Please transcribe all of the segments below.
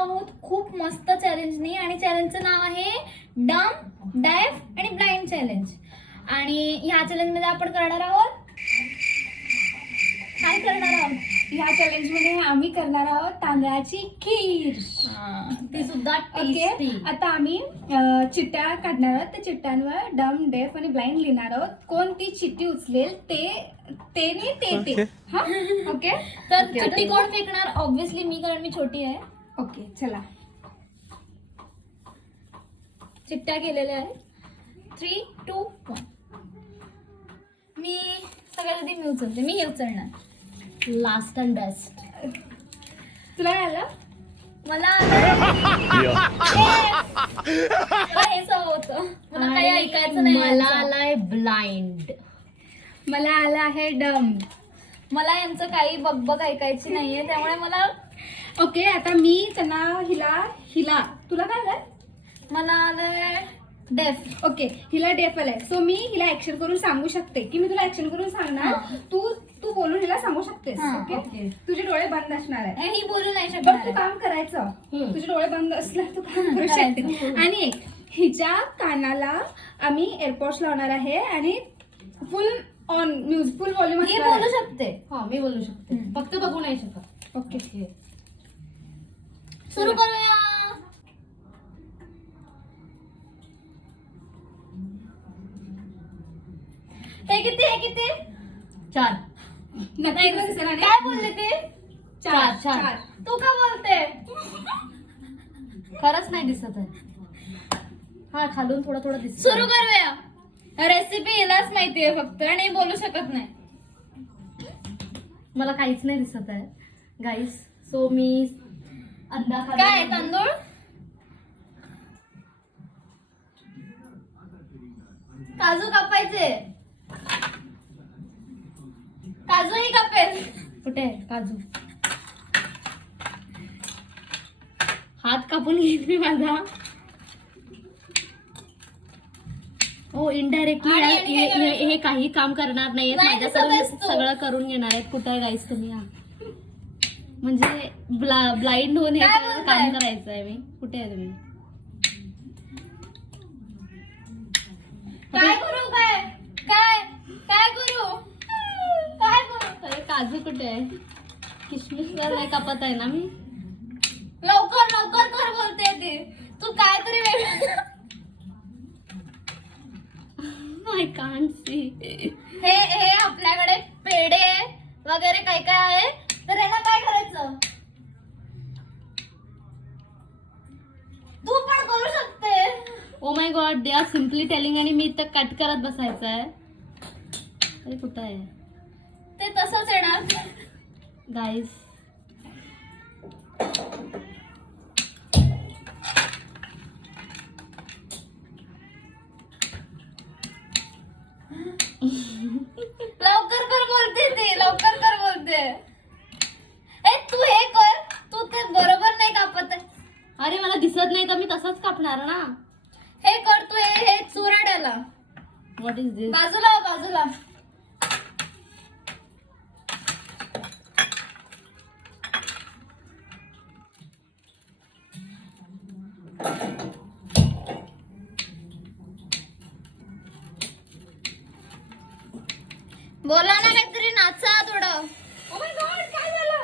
आहोत खूप मस्त चॅलेंजनी आणि चॅलेंजचं नाव आहे डम डेफ आणि ब्लाइंड चॅलेंज. आणि ह्या चॅलेंज मध्ये आपण करणार आहोत काय करणार आहोत ह्या चॅलेंज मध्ये आम्ही करणार आहोत तांदळाची खीर. ती सुद्धा ओके, टेस्टी. आता आम्ही चिट्ट्या काढणार आहोत. त्या चिट्ट्यांवर डम डेफ आणि ब्लाइंड लिहिणार आहोत. कोण ती चिठ्ठी उचलेल ते हा ओके. तर चिठ्ठी कोण फेकणार? ऑब्विसली मी, कारण मी छोटी आहे. ओके चला, चिट्ट्या केलेल्या आहेत. 3, 2, 1. मी सगळ्यात आधी मी उचलते. मी हे उचलणार लास्ट अँड बेस्ट. तुला काय आलं? मला हे सवय होतं, मला काही ऐकायचं नाही. मला आलाय ब्लाइंड. मला आलं आहे डम. मला यांचं काही बकबक ऐकायची नाहीये, त्यामुळे मला ओके, आता मी त्यांना हिला तुला काय आलंय? मला आलंय डेफ. ओके, हिला डेफ आलंय. सो मी हिला ऍक्शन करून सांगू शकते की मी तुला ऍक्शन करून सांगणार. तू बोलून हिला सांगू शकतेस. ओके, तुझे डोळे बंद असणार आहे. ही बोलू नाही पण शकत. तू काम करायचं. तुझे डोळे बंद असल्यावर तू काम करू शकते. आणि एक, हिच्या कानाला आम्ही एअरपॉड्स लावणार आहे आणि full on music, full volume ही बोलू शकते. हा, मी बोलू शकते, फक्त बघू नाही शकत. ओके, सुरू करूया. हे किती 4. नक्की तुला दिसणार नाही. काय बोलले ते? 4. तू का बोलते? खरंच नाही दिसत आहे. हा, खालून थोडं दिसत. सुरू करूया. रेसिपी हिलाच माहितीये फक्त, आणि बोलू शकत नाही. मला काहीच नाही दिसत आहे गाईस. सो मी काय तांदूळ? काजू कापायचे. काजूही कापेल. कुठे आहे काजू? हात कापून घेईन मी माझा. हो, इनडायरेक्टली आणि काय करायचं? हे काही काम करणार नाहीयेत, नाही माझ्याकडून दिसत आहेस तू. सगळं करून घेणार आहेत. कुठे आहे गाईस तुम्ही? हा, म्हणजे ब्लाइंड होऊन हे काय सगळं बोलताय? काम करायचं आहे मी. कुठे आहे तुम्ही? काय करू? काय करू? अरे, काजू कुठे आहे? किशमिशवर नाही कापत आहे ना मी. लवकर कर बोलते ती. तू काय तरी वेगळं. I can't see. हे आपल्याकडे पेढे वगैरे काय आहे, तर यांना काय करायचं? तू पण करू शकते. ओ my God, they are simply telling आणि मी इथं कट करत बसायचं आहे. अरे कुठं आहे ते तसंच येणार. गाईस? लवकर कर बोलते ती. लवकर कर बोलते. ए, तू हे कर. तू ते बरोबर नाही कापत आहे. अरे, मला दिसत नाही तर मी तसंच कापणार ना. हे कर तू. हे चुराड्याला व्हॉट इज दिस? बाजूला. बोला ना काहीतरी, नाचा थोडं. ओ माय गॉड, काय झालं?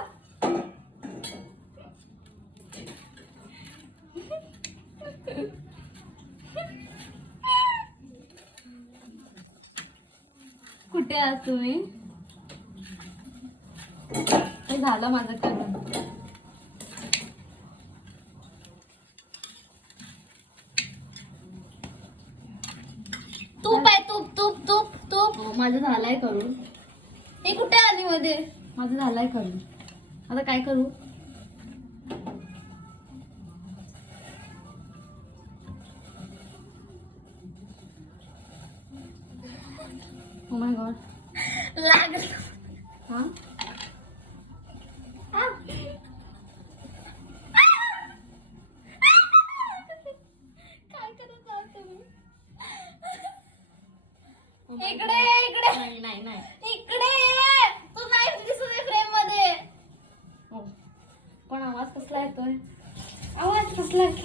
कुठे आहात तुम्ही? हे झालं माझं करून. तूप आहे, तूप. हो, माझं झालंय करून. हे कुठे आली मध्ये? माझं झालंय करून. आता काय करू? ओ माय गॉड. लागलं. हा, काय करत आहात तुम्ही? Oh my इकडे God. नाही. इकडे ये. तू नाही दिसत फ्रेम मध्ये. हो. पण आवाज कसला येतोय? like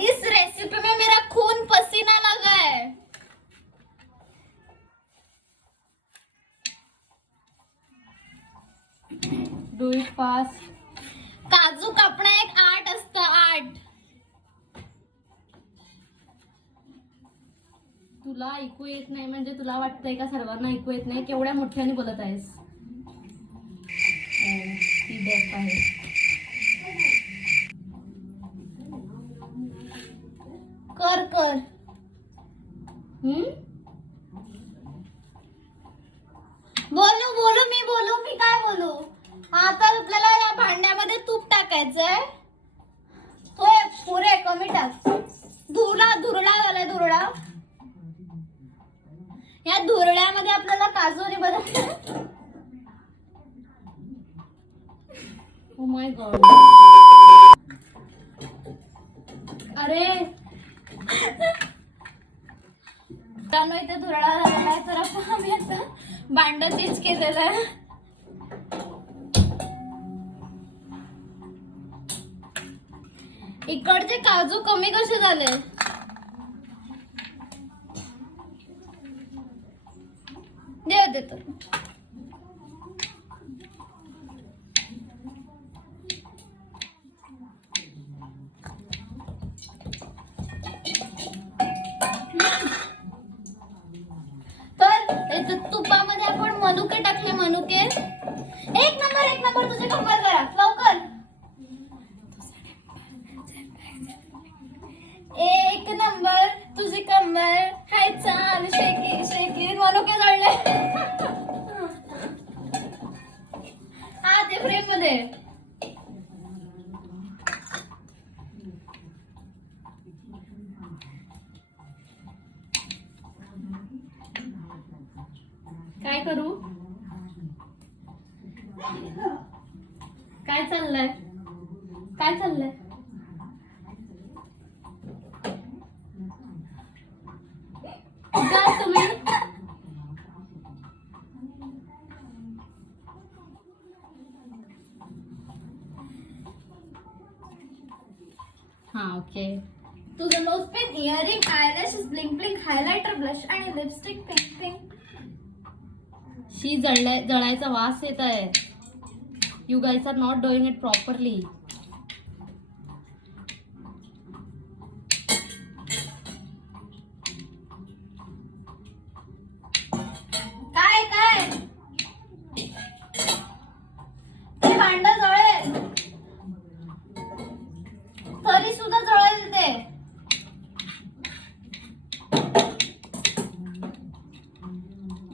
इस रेसिपी में मेरा खून पसीना लगा है। Do it fast. काजू कापणं एक आर्ट असतं, आर्ट. तुला ऐकू येत नाही म्हणजे तुला वाटतंय का सर्वांना ऐकू येत नाही? केवढ्या मोठ्याने बोलत आहेस? ती deaf आहे. कर कर. बोलू मी काय बोलू? आता आपल्याला या भांड्यामध्ये तूप टाकायचंय. पुरे कमी टाक. धुरळा झालाय धुरळा. या धुरळ्यामध्ये आपल्याला काजू आणि बदाम. ओ माय गॉड. अरे त्यामुळे इथे धुरळा झालेला आहे, तर आपण आम्ही आता भांड चेंज केलेलं आहे. इकडचे काजू कमी कसे झाले? देतो. तर तुपामध्ये आपण मनुके टाकले. मनुके एक नंबर तुझे कमाल करा लवकर. एक नंबर तुझी कंबर हाय चाल शेकी मनुके जळले. हा ते फ्रेम मध्ये. काय करू? काय चाललंय? जा तुम्ही. हा ओके. तुझं nose pin, earring, eyelashes, blink, highlighter, blush आणि लिपस्टिक पिंक. शी जळायचा वास येत आहे. You guys are not doing it properly. काय ते भांड जळेल, तरी सुद्धा जळेल ते.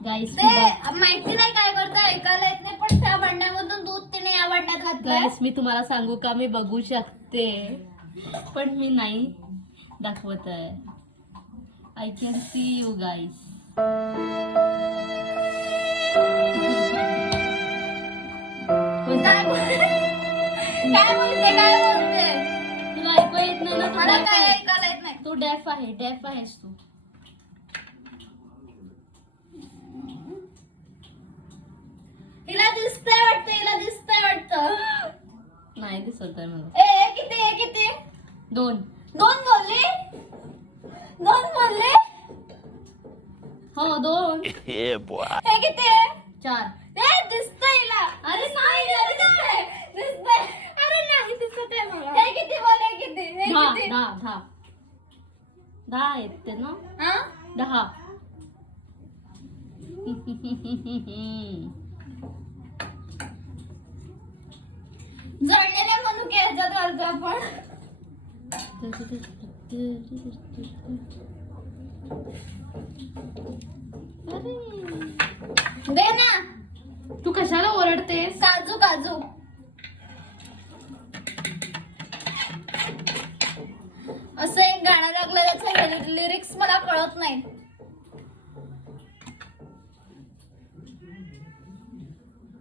गाईज माहिती नाही काय करता, ऐकायला येत नाही, पण त्या भांड्यामधून दूध तिने या भांड्यात घातलंय. गाईज मी तुम्हाला सांगू का, मी बघू शकते पण मी नाही दाखवत आहे. I can see you guys. काय बोलते तुला ऐकू येत नाही ना? मला काय ऐकायला येत नाही. तू डेफ आहेस तू. हिला दिसतंय वाटतं. नाही दिसत आहे मला. ए किती 2 बोलले. हो 2. हे किती आहे? 4. दिसतंय हिला. अरे नाही दिसतंय. अरे नाही दिसत आहे मला. हे किती बोले किती? हे किती? 10 येते ना? हा? 10. जळलेले मनुके ह्याच्यात घालतो आपण. दे ना. तू कशाला ओरडतेस? काजू असं एक गाणं लागलं, त्याचं लिरिक्स मला कळत नाही.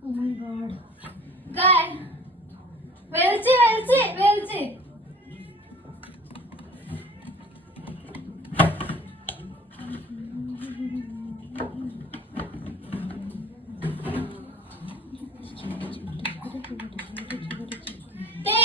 Oh my God. काय? वेलची. ते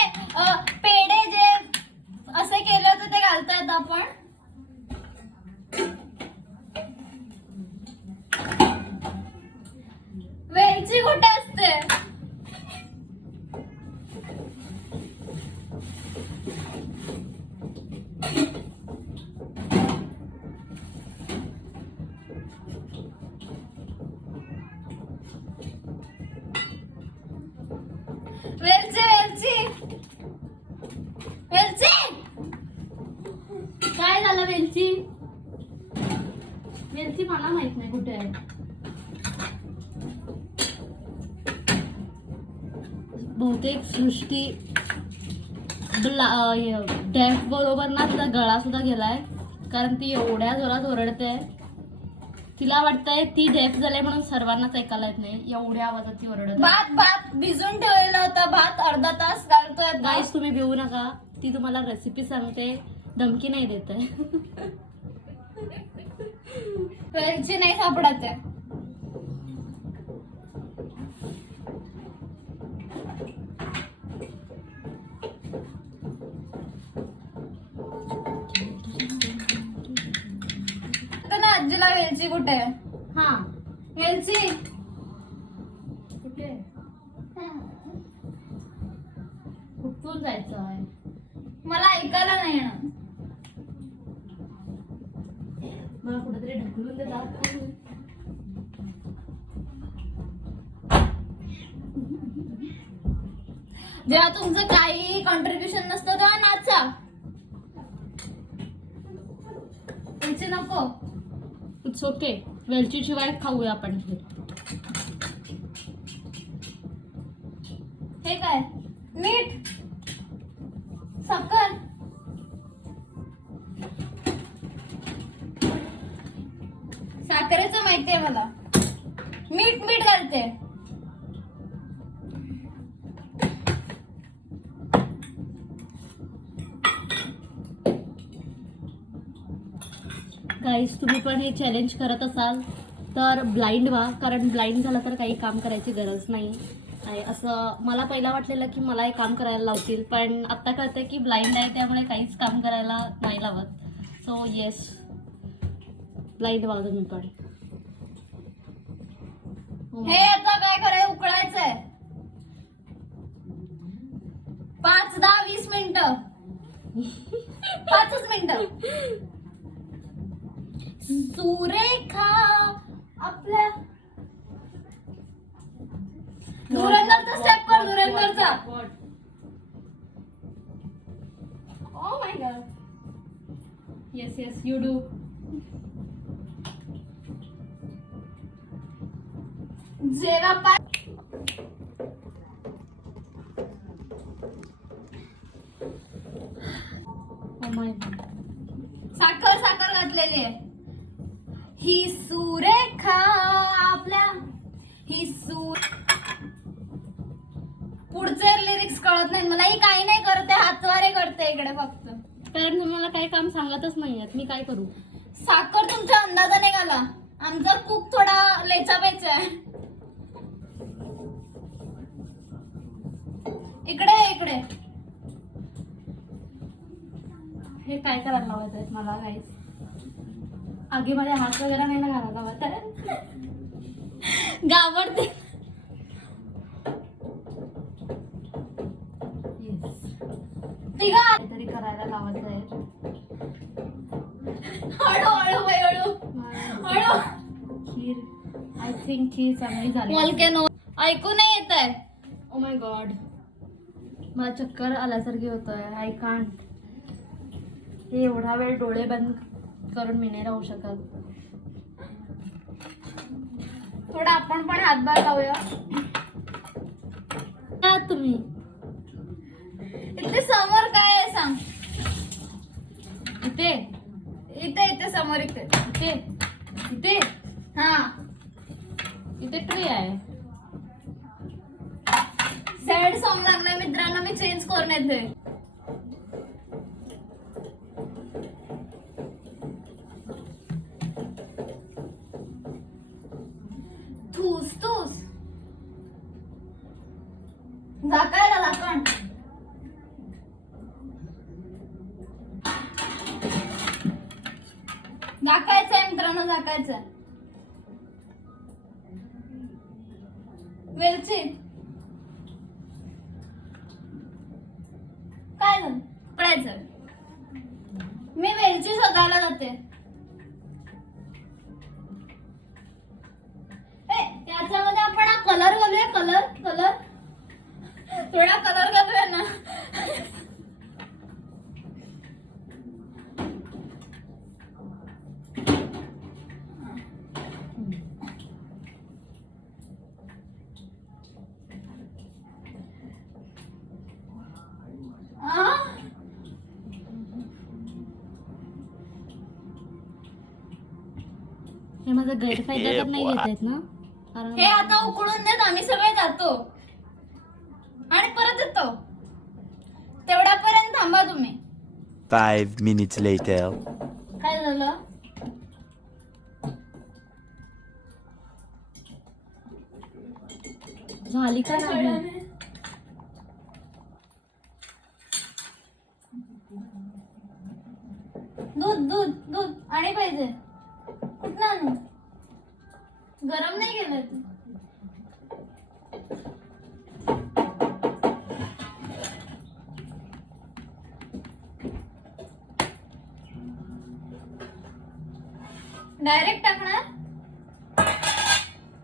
वेलची वेलची वेलची. काय झालं वेलची? वेलची मला माहित नाही कुठे आहे. बहुतेक सृष्टी डेफ बरोबर ना तिचा गळा सुद्धा गेलाय, कारण ती एवढ्या जोरात ओरडते. तिला वाटतंय ती डेफ झाले म्हणून सर्वांनाच ऐकायला येत नाही, एवढ्या आवाजात ती ओरडते. भात भिजून ठेवलेला होता, भात अर्धा तास घालतोय. गाईस तुम्ही भिवू नका, ती तुम्हाला रेसिपी सांगते, धमकी नाही देत आहे. वेलची नाही सापडत आहे. आजीला वेलची कुठे आहे? हा वेलची कुठे? कुठून जायचं आहे? मला ऐकायला नाही येणार. मला कुठेतरी ढकलून देतात. जेव्हा तुमचं काही कॉन्ट्रीब्युशन नसतं तेव्हा नाचा. वेलची नको. इट्स ओके, वेलची शिवाय खाऊया आपण. हे काय? मीठ, साखर, साखरेचं माहितीये मला. मीठ मीठ घालते. गाईस तुम्ही पण हे चॅलेंज करत असाल तर ब्लाइंड व्हा, कारण ब्लाइंड झालं तर काही काम करायची गरज नाही आहे. असं मला पहिला वाटलेलं की मला हे काम करायला लावतील, पण आत्ता कळतंय की ब्लाइंड आहे त्यामुळे काहीच काम करायला नाही लावत. सो येस, ब्लाइंड व्हा तुम्ही पण. हे आता काय करायचं? उकळायचंय 5, 10, 20 मिनिटं. 5च मिनिटं. सुरेखा आपल्या धुरंधरचा स्टेप कर. धुरंधरचा. Oh my god. Yes yes you do. जेव्हा पाय ओ माय साखर साखर घातलेली आहे. ही सुरेखा आपल्या ही पुढचे लिरिक्स कळत नाही मला. ही काही नाही करते, हातवारे करते इकडे फक्त. कारण तुम्हाला काही काम सांगतच नाहीयेत, मी काय करू? साखर तुमच्या अंदाजाने घाला. आमचा कुक थोडा लेचापेचा आहे. इकडे हे काय करायला लावत आहेत मला गाईस? आगी मध्ये हात वगैरे नाही ना घालायला लावत आहे. गावडते. तिघा काहीतरी करायला लावत आहे. हळू बाई, हळू. खीर, आय थिंक खीर चांगली झाली. वॉल्केनो ऐकू नाही येत आहे. ओ माय गॉड, मला चक्कर आल्यासारखी होतोय. I can't. हे एवढा वेळ डोळे बंद करून मी नाही राहू शकत. थोडा आपण पण हातभार लावूया. का तुम्ही इथे समोर काय आहे सांग? इथे इथे समोर इथे. इथे इथे हा, इथे ट्रे आहे. सॅड सॉन्ग लागलाय मित्रांनो, मी चेंज करून येते. थूस झाकायला झाकण. झाकायचंय मित्रांनो, झाकायचंय. वेलची काय झालं? पडायचं. मी वेलची शोधायला जाते. याच्यामध्ये आपण हा कलर घालूया. कलर थोडा कलर घालूया ना. हे माझा गैरफायदा तर नाही घेत आहेत ना? कारण हे आता उकळून देत आम्ही सगळे जातो आणि परत येतो. तेवढ्यापर्यंत थांबा तुम्ही. 5 minutes later. काय झालं? झाली का नाही? दूध दूध दूध आणि पाहिजे. कुठं आणू? गरम नाही केलं ते. डायरेक्ट टाकणार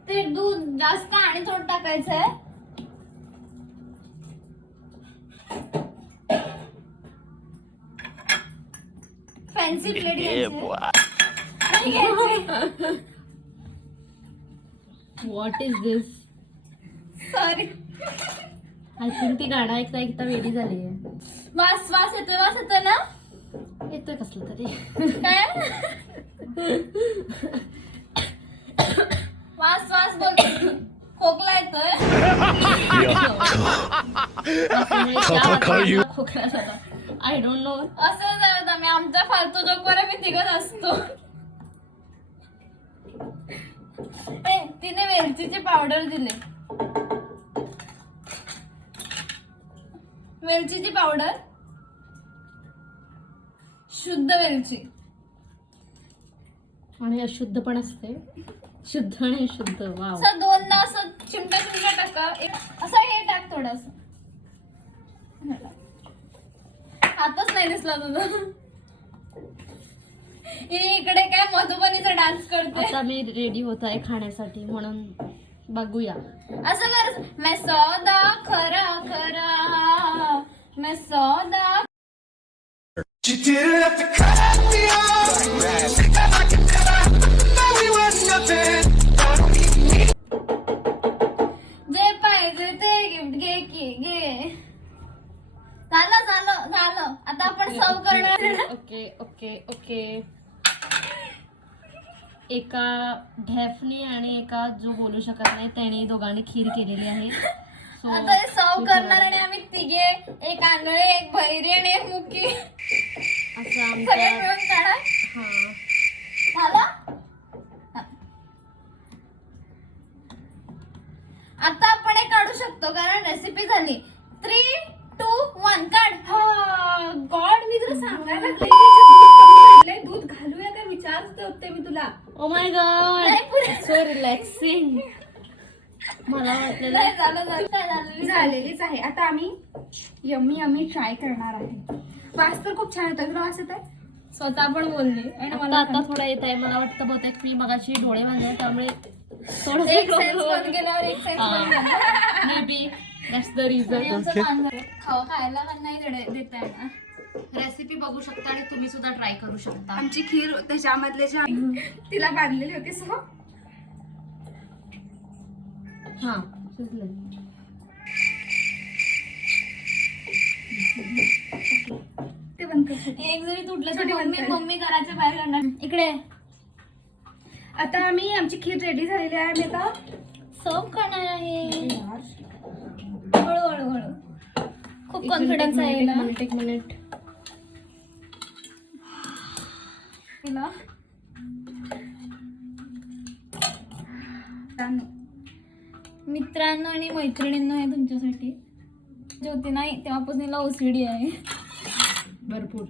ते दूध जास्त आणि थोडं टाकायचंय. फॅन्सी प्लेट Yeah, घ्यायची. boy. नाही घ्यायची. What is this? Sorry. I think ती गाणं ऐकता ऐकता वेडी झाली आहे. वास वास येतोय ना. येतोय कसलं तरी. काय वास वास बोलतो. खोकला येतोय. I don't know. असं जाऊ आम्ही आमच्या फालतू जोकवर मी तिघच असतो. तिने वेलचीची पावडर दिली. वेलचीची पावडर, शुद्ध वेलची आणि अशुद्ध पण असते. शुद्ध आणि अशुद्ध. वाव. असं दोनदा असं चिमटा चिमटा टाका. असं हे टाक थोडस. हातच नाही दिसला तुझा. ही इकडे काय मधुबनीचा डान्स करते. आता मी रेडी होत आहे खाण्यासाठी म्हणून बघूया. असं कर. मैं सौदा खरा खरा, मैं सौदा. You didn't have to cut me off. I can tell that we were nothing. जे पाहिजे ते गिफ्ट घे की घे. झालं झालं झालं. आता आपण सर्व करणार. Okay okay okay. एका ढॅफनी आणि एका जो बोलू शकत नाही त्याने दोघांनी खीर केलेली आहे. So, आता हे सर्व करणार आणि आम्ही तिघे, एक आंधळे, एक बहिरी आणि एक मुकी, असं सगळे आमच्या मिळून काढा. हा झालं. आता आपण हे काढू शकतो कारण रेसिपी झाली. 3, 2, 1 काढ. गॉड, मी तुला सांगायला लागले की याच्यात दूध कमी पडलंय. दूध घालूया काय विचारते होते मी तुला. ओ माय गॉड, नाही पुरे. So relaxing. मला वाटलेलं नाही, झालं झालं काय झालं. झालेलीच आहे. आता आम्ही यम्मी ट्राय करणार आहे. वास तर खूप छान येतोय. तुला वास येतोय? स्वतः पण बोलली आणि आता मला आता थोडा येत आहे. मला वाटतं बहुतेक मी मगाशी डोळे बांधले त्यामुळे एक सेन्स बंद केल्यावर एक सेन्स बंद केला. मे बी दॅट्स द आणि रिझन. आमचं मांजर खायला नाही देता येणार. रेसिपी बघू शकता आणि तुम्ही सुद्धा ट्राय करू शकता. आमची खीर त्याच्यामधले जे तिला बांधलेली होती. सो हा शिजलंय. ते बंद कर. एक जरी तुटलं तर छोटी मम्मी बनते. मम्मी घराच्या बाहेर काढणार. इकडे आता आम्ही आमची खीर रेडी झालेली आहे. आम्ही आता सर्व करणार आहे. हळूहळू हळू. खूप कॉन्फिडन्स आहे ना. एक मिनिट. तिला मित्रांनो आणि मैत्रिणींनो हे तुमच्यासाठी. ज्योती नाही तेव्हापासून हिला OCD आहे. भरपूर.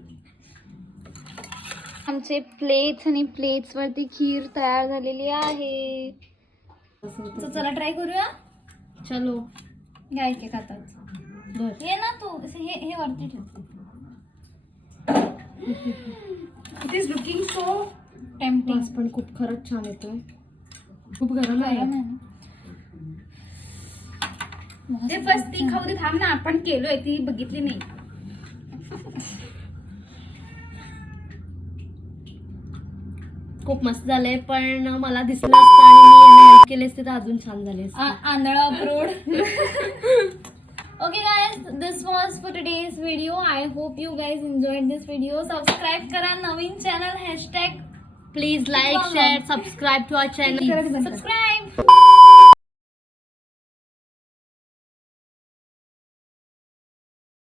आमचे प्लेट्स आणि प्लेट्स वरती खीर तयार झालेली आहे. तर चला ट्राय करूया. चलो घ्या एक एक हातात. बर. ये ना तू हे वरती ठेव. It is looking so tempting. वास पण खूप खरंच छान येतोय. खूप गरम आहे. ते फर्स्ट ती खाऊ दे, थांब ना, आपण केलोय, ती बघितली नाही. खूप मस्त झाले, पण मला दिसलं असतं आणि मी यांना हेल्प केली असते तर अजून छान झाले असते. आंधळा अप्रोड. Okay guys, this was for today's video. I hope you guys enjoyed this video. Subscribe करा नवीन channel #. Please like share subscribe to our channel. Subscribe.